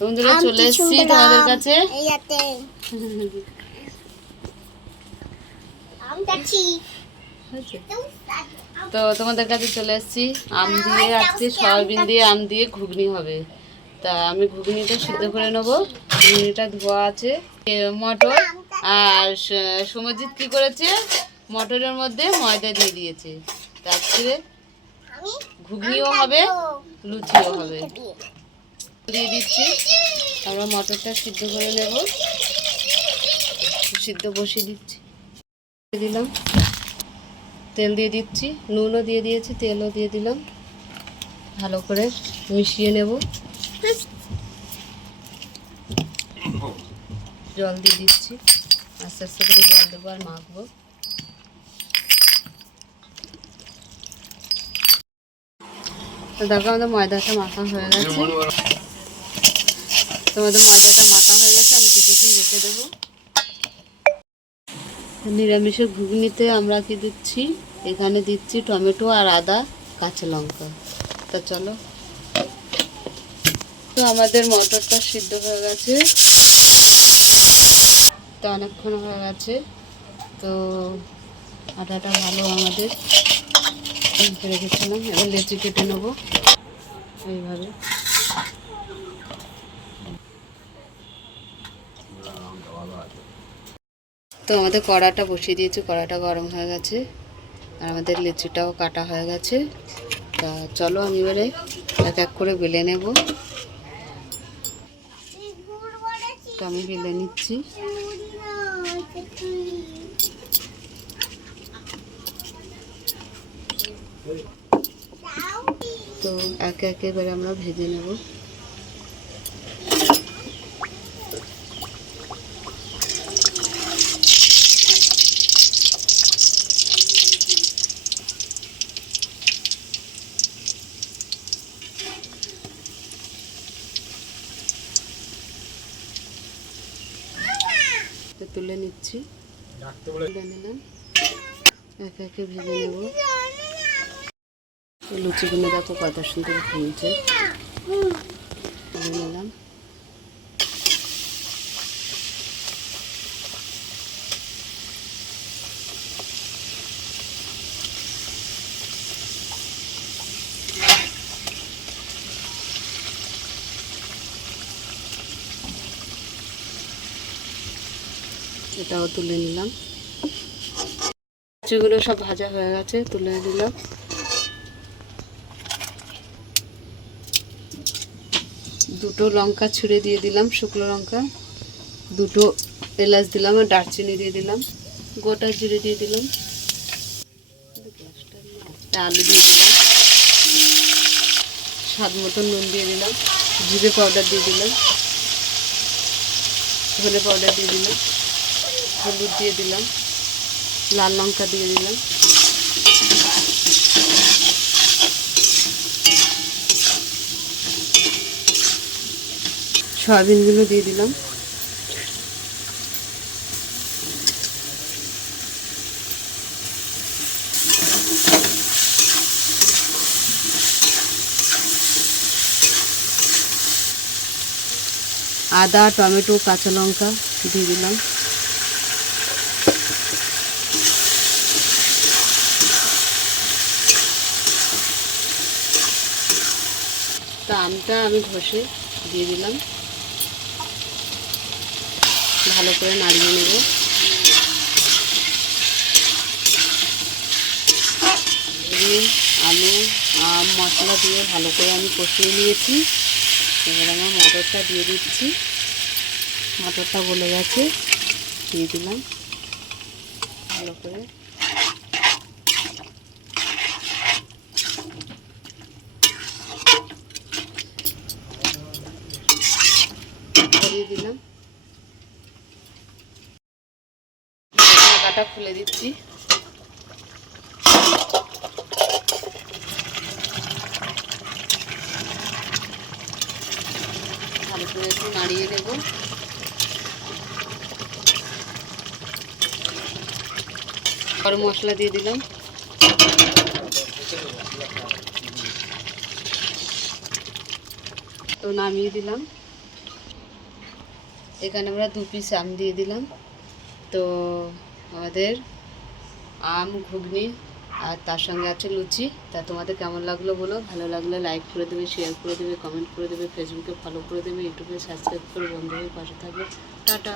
বন্ধুরা চলে এসেছি তোমাদের কাছে। তো তোমাদের কাছে চলে এসেছি আম দিয়ে, আজকে সয়াবিন দিয়ে আম দিয়ে ঘুগনি হবে। তা আমি ঘুগনিটা সিদ্ধ করে নেবো। ঘুগনিটা ধোয়া আছে। মটর আর সমজিৎ কি করেছে, মটরের মধ্যে ময়দা দিয়ে দিয়েছে। তারপরে ঘুগনিও হবে, লুচিও হবে। দিয়ে দিচ্ছি, আমরা মটরটা সিদ্ধ করে নেব। সিদ্ধ বসিয়ে দিচ্ছি, দিলাম তেল দিয়ে দিচ্ছি, নুনও দিয়ে দিয়েছি, তেলও দিয়ে দিলাম। ভালো করে মিশিয়ে নেব। জল দিয়ে দিচ্ছি, আস্তে আস্তে করে জল দেবো আর মাখবো। তো দেখো আমাদের ময়দাটা মাখা হয়ে গেছে। তোমাদের ময়দাটা মাখা হয়ে গেছে, আমি কিছুক্ষণ রেখে দেবো। নিরামিষের ঘুগনিতে আমরা কি দিচ্ছি, এখানে দিচ্ছি টমেটো আর আদা, কাঁচা লঙ্কা। তা চলো, তো আমাদের মটরটা সিদ্ধ হয়ে গেছে, তো অনেকক্ষণ হয়ে গেছে। তো আটাটা ভালো আমাদের রেখেছিলাম। এবার লেচি কেটে নেবো এইভাবে। তো আমাদের কড়াটা বসিয়ে দিয়েছি, কড়াটা গরম হয়ে গেছে আর আমাদের লিচিটাও কাটা হয়ে গেছে। তা চলো আমি এবারে এক এক করে বেলে নেব। তো আমি বেলে নিচ্ছি। তো একে একে এবারে আমরা ভেজে নেব। তুলে নিচ্ছি, নিলাম, একে একে ভেজে নেব। লুচিগুলো দেখো কত সুন্দর ফুলছে। নিলাম, এটাও তুলে নিলাম। লুচিগুলো সব ভাজা হয়ে গেছে, তুলে দিলাম। দুটো লঙ্কা ছুঁড়ে দিয়ে দিলাম, শুকনো লঙ্কা, দুটো এলাচ দিলাম আর দারচিনি দিয়ে দিলাম, গোটা জিরে দিয়ে দিলাম, আলু দিয়ে দিলাম, স্বাদ মতন নুন দিয়ে দিলাম, জিরে পাউডার দিয়ে দিলাম, ধনে পাউডার দিয়ে দিলাম, হলুদ দিয়ে দিলাম, লাল লঙ্কা দিয়ে দিলাম, সয়াবিনগুলো দিয়ে দিলাম। আদা, টমেটো, কাঁচা লঙ্কা দিয়ে দিলাম। তা আমটা আমি ঘষে দিয়ে দিলাম, ভালো করে নাড়িয়ে নেব। আলু, আম, মশলা দিয়ে ভালো করে আমি কষিয়ে নিয়েছি। এবার আমার মটরটা দিয়ে দিচ্ছি, মটরটা গলে গেছে, দিয়ে দিলাম ভালো করে। দিয়ে দিলাম, ঢাকাটা খুলে দিচ্ছি। ভালো করে একটু নাড়িয়ে দেব। গরম মশলা দিয়ে দিলাম, তো নামিয়ে দিলাম। এখানে আমরা 2 পিস আম দিয়ে দিলাম। তো আমাদের আম ঘুগনি আর তার সঙ্গে আছে লুচি। তা তোমাদের কেমন লাগলো বলো, ভালো লাগলে লাইক করে দেবে, শেয়ার করে দেবে, কমেন্ট করে দেবে, ফেসবুকে ফলো করে দেবে, ইউটিউবে সাবস্ক্রাইব করে বন্ধু হয়ে পাশে থাকবে। টাটা।